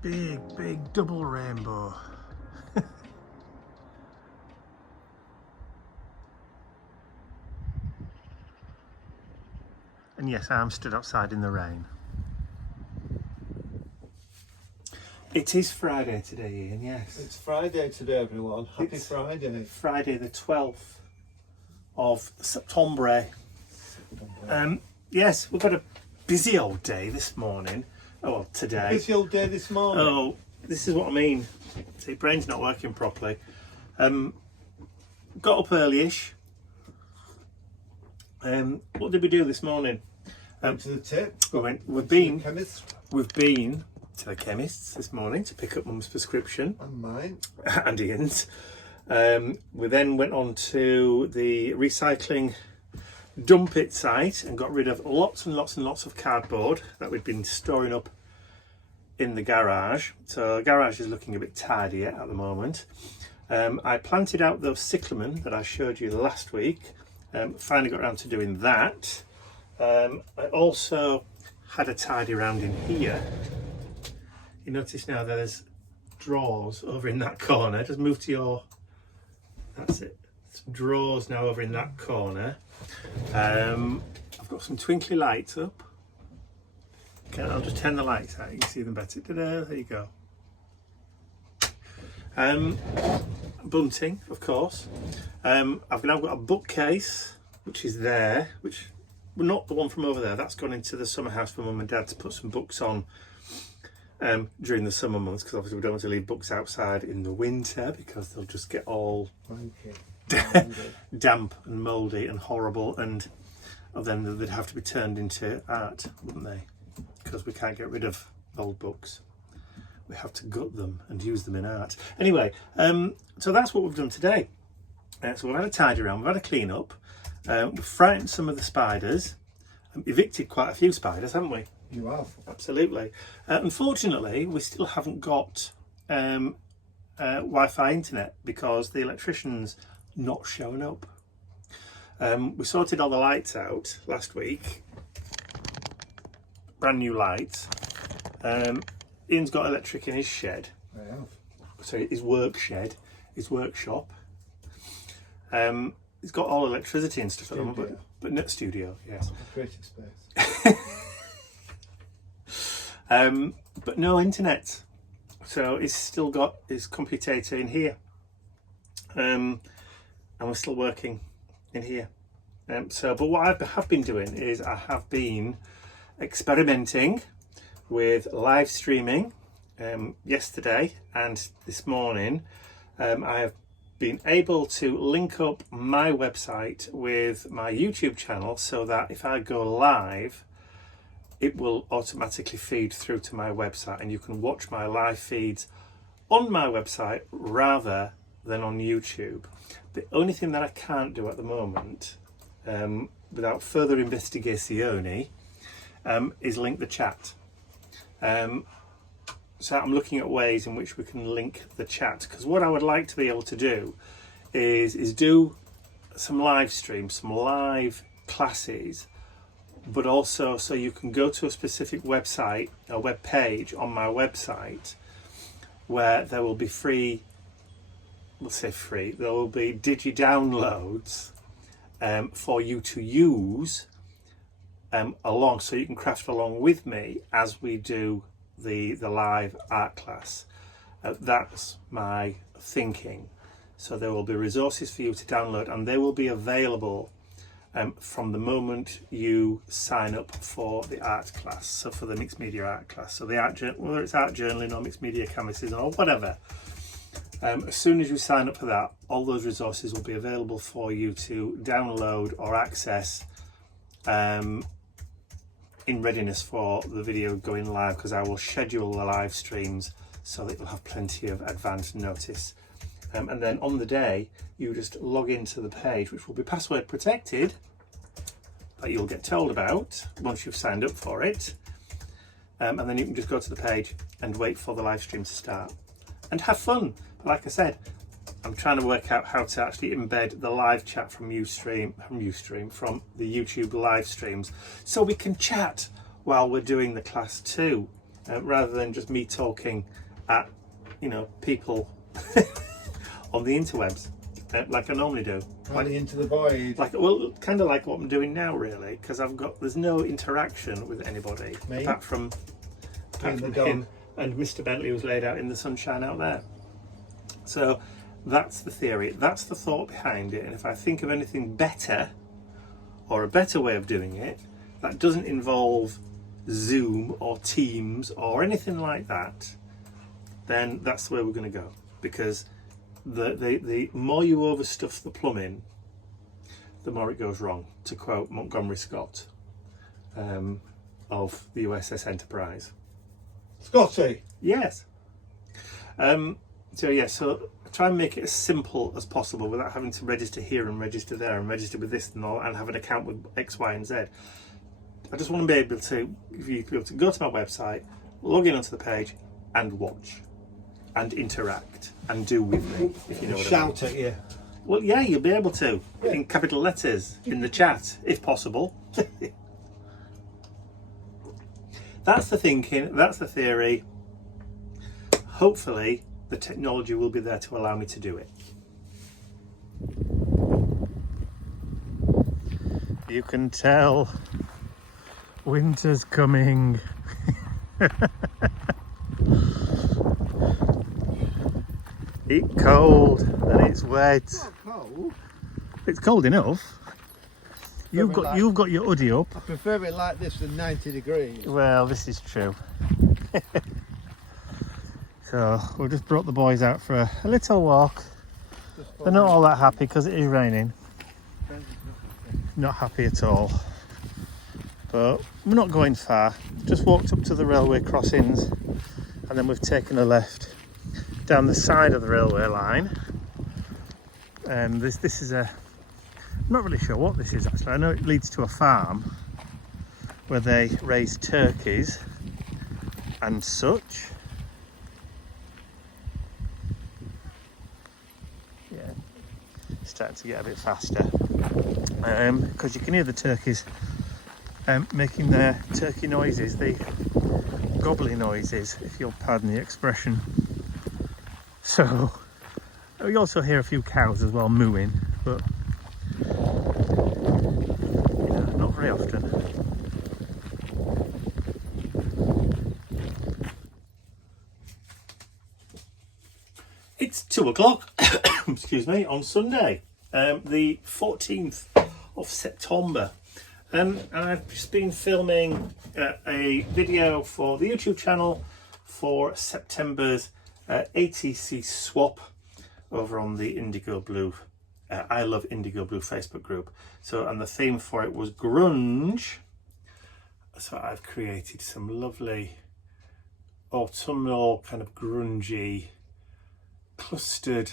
Big double rainbow. And yes, I'm stood outside in the rain. It is Friday today, Ian, yes. It's Friday today, everyone. Happy Friday. Friday the 12th of September. Yes, we've got a busy old day this morning. Oh, well, today. Busy old day this morning. Oh, this is what I mean. See, brain's not working properly. Got up early-ish. What did we do this morning? Went to the tip. We've been To the chemist. to the chemist's this morning to pick up Mum's prescription And mine. and Ian's. We then went on to the recycling dump it site and got rid of lots and lots of cardboard that we'd been storing up in the garage. So the garage is looking a bit tidier at the moment. I planted out those cyclamen that I showed you last week. Finally got around to doing that. I also had a tidy around in here. You notice now there's drawers over in that corner. Just move to your, that's it. Some drawers now over in that corner. I've got some twinkly lights up. Okay, I'll just turn the lights out, you can see them better. Ta-da, there you go. Bunting, of course. I've now got a bookcase, which is there, which, well, not the one from over there, that's gone into the summer house for Mum and Dad to put some books on during the summer months, because obviously we don't want to leave books outside in the winter because they'll just get all damp and mouldy and horrible, and then they'd have to be turned into art, wouldn't they? Because we can't get rid of old books. We have to gut them and use them in art. Anyway, so that's what we've done today. So we've had a tidy around, we've had a clean up, we've frightened some of the spiders, evicted quite a few spiders, haven't we? You have. Absolutely. Unfortunately, we still haven't got Wi-Fi internet because the electrician's not showing up. We sorted all the lights out last week. Brand new lights. Ian's got electric in his shed. I have. Sorry, his work shed, his workshop. He's got all electricity and stuff at the moment, but not studio, yes. Creative space. But no internet. So he's still got his computator in here. And we're still working in here. But what I have been doing is I have been experimenting with live streaming yesterday and this morning. I have been able to link up my website with my YouTube channel so that if I go live, it will automatically feed through to my website, and you can watch my live feeds on my website rather than on YouTube. The only thing that I can't do at the moment, without further investigation, is link the chat. So I'm looking at ways in which we can link the chat, because what I would like to be able to do is do some live streams, some live classes, but also so you can go to a specific website, a web page on my website, where there will be free, we'll say free, there will be digi downloads for you to use along, so you can craft along with me as we do the live art class. That's my thinking. So there will be resources for you to download, and they will be available from the moment you sign up for the art class, so for the mixed media art class. So the art, whether it's art journaling or mixed media canvases or whatever, as soon as you sign up for that, all those resources will be available for you to download or access in readiness for the video going live, because I will schedule the live streams so that you'll have plenty of advance notice. And then on the day, you just log into the page, which will be password protected, that you'll get told about once you've signed up for it. And then you can just go to the page and wait for the live stream to start and have fun. But like I said, I'm trying to work out how to actually embed the live chat from the YouTube live streams, so we can chat while we're doing the class too. rather than just me talking at, you know, people on the interwebs like I normally do. Running into the void. Like, well, kind of like what I'm doing now, really, because there's no interaction with anybody Me? apart from him and Mr. Bentley, who's laid out in the sunshine out there. So that's the theory, that's the thought behind it. And if I think of anything better, or a better way of doing it, that doesn't involve Zoom or Teams or anything like that, then that's the way we're going to go. Because the more you overstuff the plumbing, the more it goes wrong, to quote Montgomery Scott of the USS Enterprise. Scotty. Yes. So try and make it as simple as possible without having to register here and register there and register with this and all, and have an account with X, Y, and Z. I just want to be able to go to my website, log in onto the page, and watch, and interact, and do with me, if you know what I mean. Shout at you. Well, yeah, you'll be able to, in capital letters, in the chat, if possible. That's the thinking, that's the theory. Hopefully, the technology will be there to allow me to do it. You can tell winter's coming. It's cold and it's wet. Not cold. It's cold enough. You've got your hoodie up. I prefer it like this than 90 degrees. Well, this is true. So we've just brought the boys out for a little walk. They're not all that happy because it is raining. Not happy at all. But we're not going far. Just walked up to the railway crossings and then we've taken a left down the side of the railway line. This is I'm not really sure what this is actually. I know it leads to a farm where they raise turkeys and such. Yeah, starting to get a bit faster because you can hear the turkeys making their turkey noises, the gobbly noises, if you'll pardon the expression. So we also hear a few cows as well mooing, but not very often. It's 2 o'clock, excuse me, on Sunday, the 14th of September. And I've just been filming a video for the YouTube channel for September's ATC swap over on the Indigo Blue, I Love Indigo Blue Facebook group. So, and the theme for it was grunge. So I've created some lovely autumnal kind of grungy clustered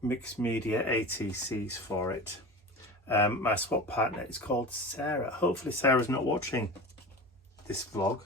mixed media ATCs for it. My swap partner is called Sarah. Hopefully Sarah's not watching this vlog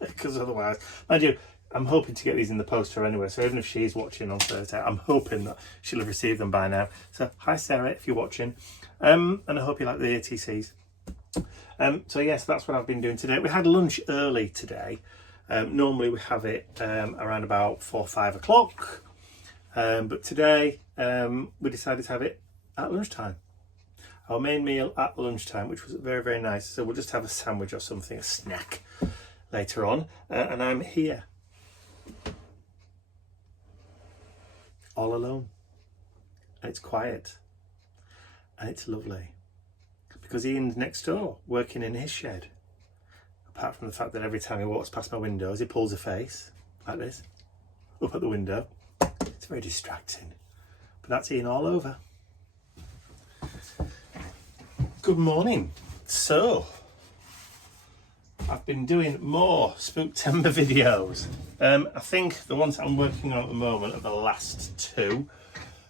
because otherwise, mind you, I'm hoping to get these in the post to her anyway, so even if she's watching on Thursday, I'm hoping that she'll have received them by now. So hi Sarah, if you're watching, and I hope you like the ATCs. So yes, that's what I've been doing today. We had lunch early today. Normally we have it around about 4 or 5 o'clock, but today we decided to have it at lunchtime. Our main meal at lunchtime, which was very, very nice. So we'll just have a sandwich or something, a snack later on. And I'm here all alone. And it's quiet. And it's lovely. Because Ian's next door, working in his shed. Apart from the fact that every time he walks past my windows, he pulls a face, like this, up at the window. It's very distracting. But that's Ian all over. Good morning. So, I've been doing more Spooktember videos. I think the ones I'm working on at the moment are the last 2.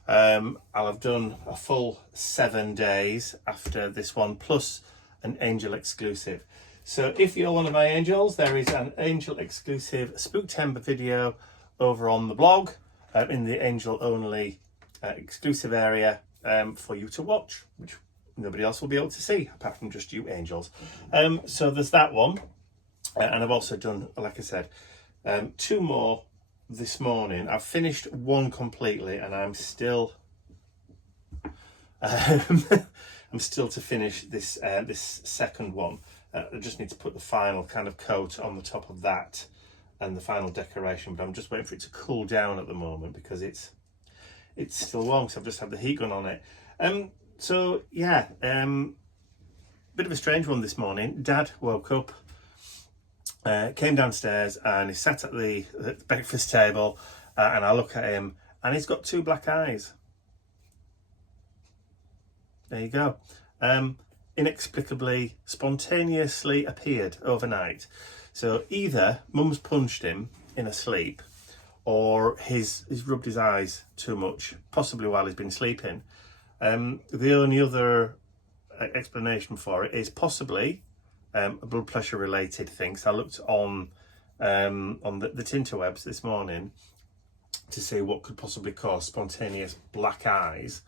I'll have done a full 7 days after this one, plus an Angel exclusive. So if you're one of my angels, there is an Angel exclusive Spooktember video over on the blog, in the Angel only exclusive area for you to watch, which nobody else will be able to see apart from just you angels. So there's that one. And I've also done, like I said, 2 more this morning. I've finished one completely, and I'm still I'm still to finish this this second one. I just need to put the final kind of coat on the top of that and the final decoration, but I'm just waiting for it to cool down at the moment because it's still warm, so I've just had the heat gun on it. So yeah, bit of a strange one this morning. Dad woke up, came downstairs, and he sat at the breakfast table, and I look at him, and he's got 2 black eyes. There you go. Inexplicably, spontaneously appeared overnight. So either Mum's punched him in a sleep, or he's rubbed his eyes too much, possibly while he's been sleeping. The only other explanation for it is possibly a blood pressure related thing. So I looked on the tinterwebs this morning to see what could possibly cause spontaneous black eyes.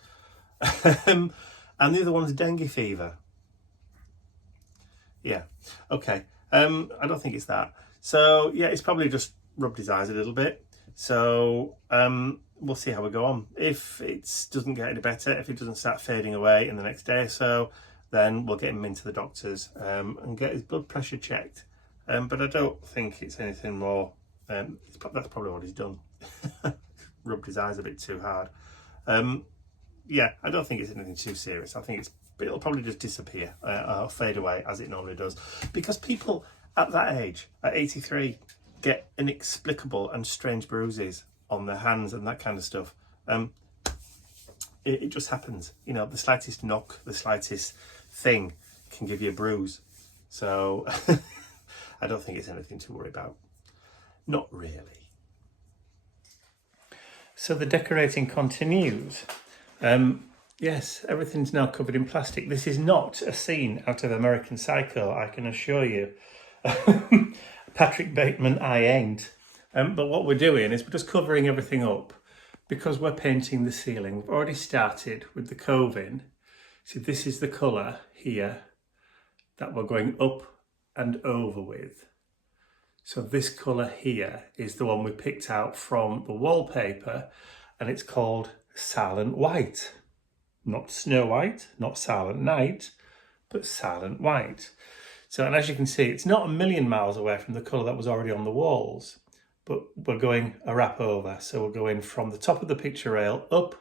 And the other one's dengue fever. Yeah, okay. I don't think it's that. So yeah, it's probably just rubbed his eyes a little bit. So we'll see how we go on. If it doesn't get any better, if it doesn't start fading away in the next day or so, then we'll get him into the doctors and get his blood pressure checked. But I don't think it's anything more. That's probably what he's done. Rubbed his eyes a bit too hard. Yeah, I don't think it's anything too serious. I think it'll probably just disappear or fade away as it normally does. Because people at that age, at 83, get inexplicable and strange bruises on their hands and that kind of stuff. It just happens. You know, the slightest knock, the slightest thing can give you a bruise. So I don't think it's anything to worry about. Not really. So the decorating continues. Yes, everything's now covered in plastic. This is not a scene out of American Psycho, I can assure you. Patrick Bateman, I ain't. But what we're doing is we're just covering everything up because we're painting the ceiling. We've already started with the coving. See, this is the colour here that we're going up and over with. So this colour here is the one we picked out from the wallpaper, and it's called Silent White. Not Snow White, not Silent Night, but Silent White. So, and as you can see, it's not a million miles away from the colour that was already on the walls, but we're going a wrap over. So we're going from the top of the picture rail up,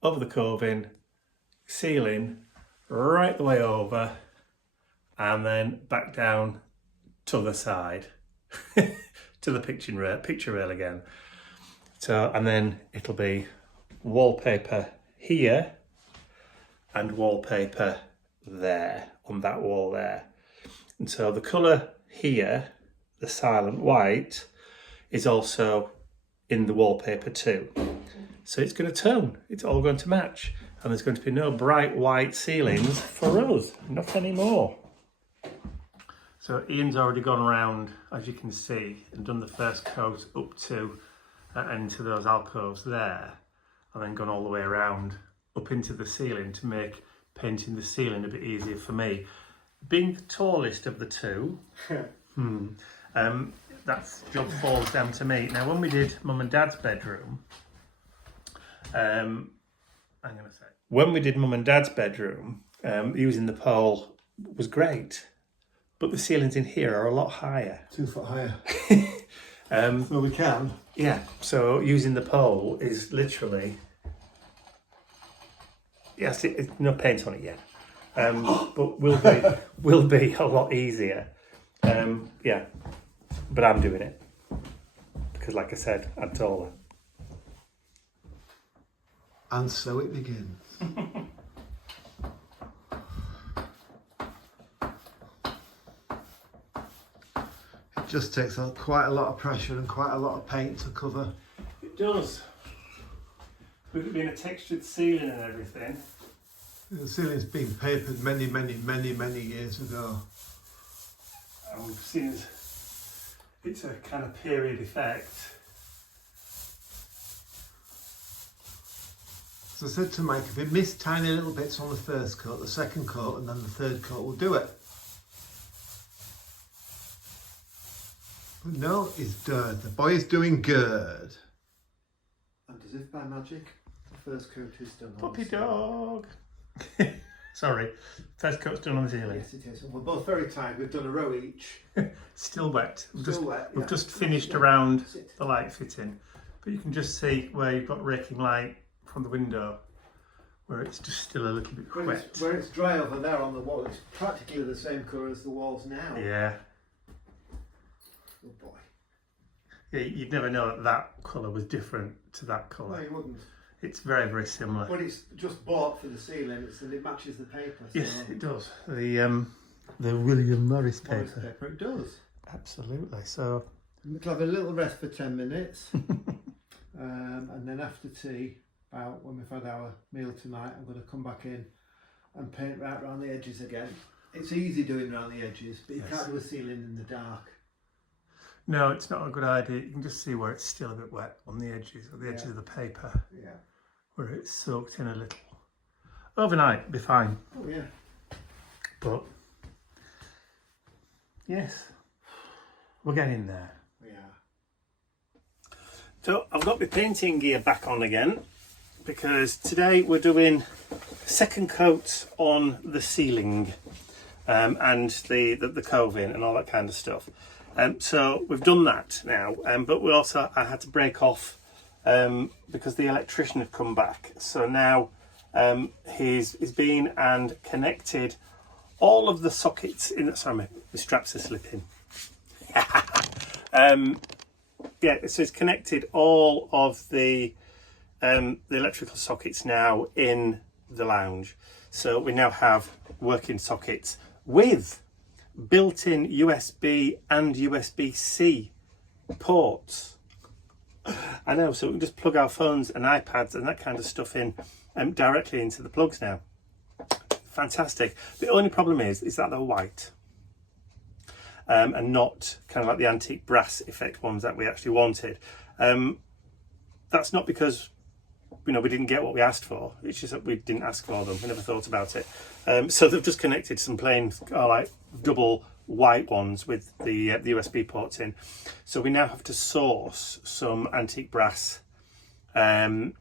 over the coving, ceiling, right the way over, and then back down to the side, to the picture rail again. So, and then it'll be wallpaper here and wallpaper there on that wall there. And so the colour here, the Silent White, is also in the wallpaper too. So it's going to tone, it's all going to match, and there's going to be no bright white ceilings for us, not anymore. So Ian's already gone around, as you can see, and done the first coat up to into those alcoves there, and then gone all the way around up into the ceiling to make painting the ceiling a bit easier for me. Being the tallest of the two, that job falls down to me. Now, when we did Mum and Dad's bedroom, when we did Mum and Dad's bedroom, using the pole was great, but the ceilings in here are a lot higher. 2 foot higher. Well, we can. Yeah, so using the pole is literally, yes, it's no paint on it yet, but will be a lot easier. Yeah, but I'm doing it because, like I said, I'm taller. And so it begins. It just takes quite a lot of pressure and quite a lot of paint to cover. It does. With it being a textured ceiling and everything. The ceiling's been papered many years ago. And we've seen it's a kind of period effect. So I said to Mike, if we miss tiny little bits on the first coat, the second coat, and then the third coat will do it. No, he's done. The boy is doing good. And as if by magic, the first coat is done. Puppy dog. Sorry, first coat's done on the ceiling. Yes, it is. And we're both very tired. We've done a row each. Still wet. Wet. We've just finished around the light fitting, but you can just see where you've got raking light from the window, where it's just still a little bit wet. Where it's dry over there on the wall, it's practically the same colour as the walls now. Yeah. Good boy. Yeah, you'd never know that that colour was different to that colour. No, you wouldn't. It's very, very similar. But it's just bought for the ceiling, and it matches the paper. So Yes, it does. The William Morris paper. Morris paper, it does. Absolutely. So We'll have a little rest for 10 minutes. And then after tea, about when we've had our meal tonight, I'm going to come back in and paint right around the edges again. It's easy doing around the edges, but you can't do a ceiling in the dark. no, it's not a good idea. You can just see where it's still a bit wet on the edges, or the edges of the paper, Yeah. where it's soaked in a little. Overnight, it'll be fine. Oh yeah. But yes, we're getting there. We are. So I've got my painting gear back on again, because today we're doing second coat on the ceiling and the coving and all that kind of stuff. So we've done that now, but I had to break off because the electrician had come back. So now he's been and connected all of the sockets in. Sorry, my straps are slipping. Yeah, so it's connected all of the electrical sockets now in the lounge. So we now have working sockets with built-in USB and USB-C ports. I know, so we can just plug our phones and iPads and that kind of stuff in directly into the plugs now. Fantastic. The only problem is that they're white. And not kind of like the antique brass effect ones that we actually wanted. That's not because we didn't get what we asked for. It's just that we didn't ask for them. We never thought about it. So they've just connected some plain, like double white ones with the USB ports in. So we now have to source some antique brass plug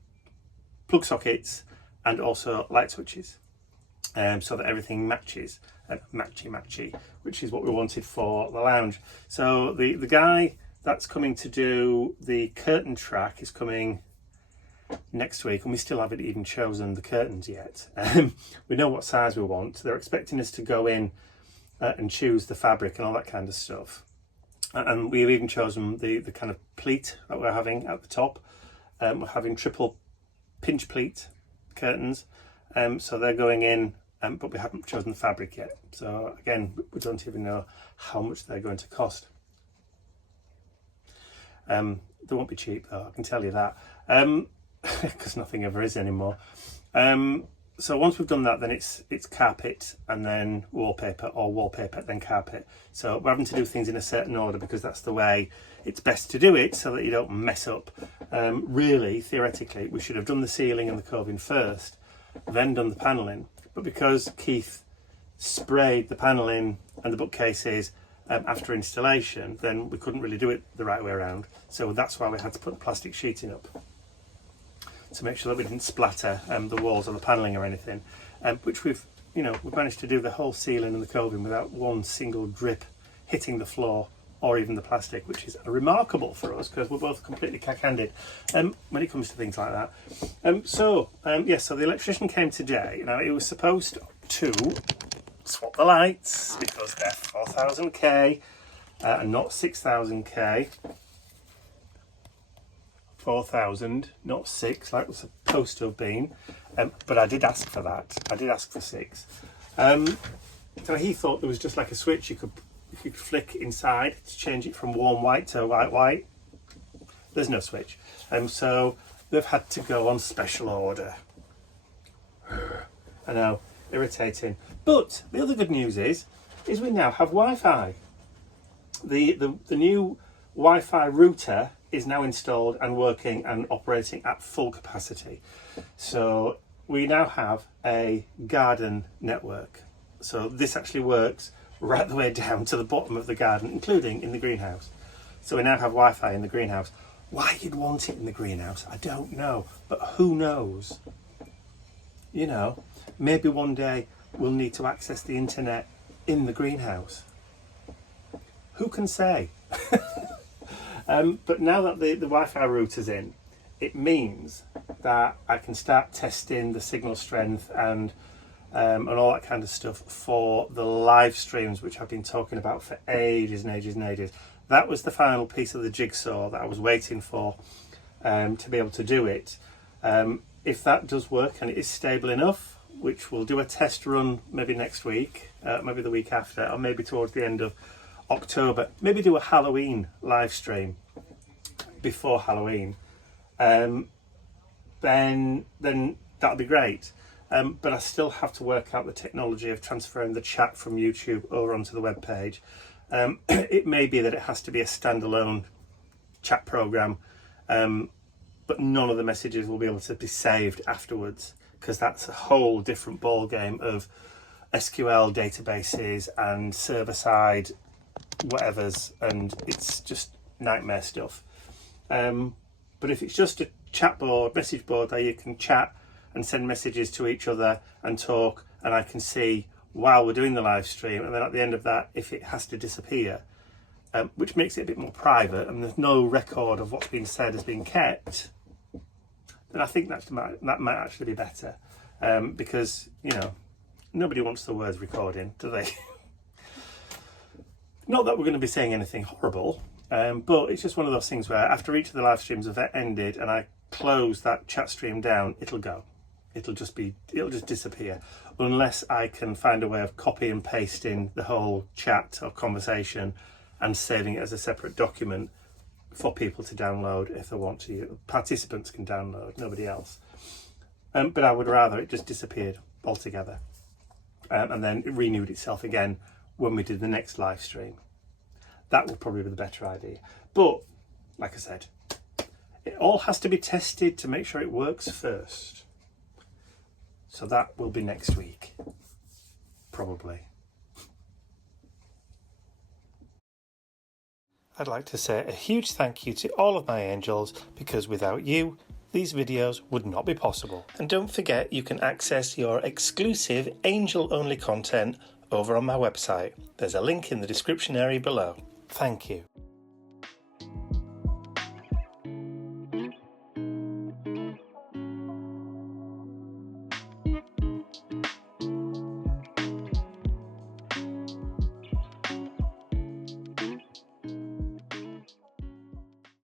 sockets and also light switches, so that everything matches. Matchy, which is what we wanted for the lounge. So the guy that's coming to do the curtain track is coming next week, and we still haven't even chosen the curtains yet. We know what size we want. They're expecting us to go in and choose the fabric and all that kind of stuff. And we've even chosen the kind of pleat that we're having at the top. We're having triple pinch pleat curtains, so they're going in. But we haven't chosen the fabric yet. So again, we don't even know how much they're going to cost. They won't be cheap though, I can tell you that. Because nothing ever is anymore. So once we've done that, then it's carpet and then wallpaper, or wallpaper then carpet. So we're having to do things in a certain order because that's the way it's best to do it, so that you don't mess up. Really, theoretically, we should have done the ceiling and the coving first, then done the panelling. But because Keith sprayed the panelling and the bookcases after installation, then we couldn't really do it the right way around. So that's why we had to put the plastic sheeting up to make sure that we didn't splatter the walls or the panelling or anything. Which we've managed to do the whole ceiling and the coving without one single drip hitting the floor or even the plastic, which is remarkable for us because we're both completely cack-handed when it comes to things like that. So the electrician came today. Now, he was supposed to swap the lights because they're 4000K and not 6000K. 4,000, not 6, like it was supposed to have been. But I did ask for that. I did ask for 6. So he thought there was just like a switch you could flick inside to change it from warm white to white. There's no switch. So they've had to go on special order. I know, irritating. But the other good news is we now have Wi-Fi. The new Wi-Fi router is now installed and working and operating at full capacity. So we now have a garden network. So this actually works right the way down to the bottom of the garden, including in the greenhouse. So we now have Wi-Fi in the greenhouse. Why you'd want it in the greenhouse, I don't know, but who knows? You know, maybe one day we'll need to access the internet in the greenhouse. Who can say? But now that the Wi-Fi router's in, it means that I can start testing the signal strength and all that kind of stuff for the live streams, which I've been talking about for ages and ages and ages. That was the final piece of the jigsaw that I was waiting for to be able to do it. If that does work and it is stable enough, which we'll do a test run maybe next week, maybe the week after, or maybe towards the end of October, maybe do a Halloween live stream before Halloween, then that'll be great. But I still have to work out the technology of transferring the chat from YouTube over onto the web page. It may be that it has to be a standalone chat program, but none of the messages will be able to be saved afterwards, because that's a whole different ball game of SQL databases and server-side whatevers, and it's just nightmare stuff. But if it's just a chat board, message board that you can chat and send messages to each other and talk, and I can see while we're doing the live stream, and then at the end of that, if it has to disappear, which makes it a bit more private and there's no record of what's been said as being kept, then I think that might actually be better, because, you know, nobody wants the words recording, do they? Not that we're going to be saying anything horrible, but it's just one of those things where after each of the live streams have ended and I close that chat stream down, it'll go. It'll just disappear, unless I can find a way of copy and pasting the whole chat or conversation and saving it as a separate document for people to download if they want to. Participants can download, nobody else. But I would rather it just disappeared altogether, and then it renewed itself again when we did the next live stream. That would probably be the better idea. But like I said, it all has to be tested to make sure it works first. So that will be next week, probably. I'd like to say a huge thank you to all of my angels, because without you, these videos would not be possible. And don't forget, you can access your exclusive angel-only content over on my website. There's a link in the description area below. Thank you.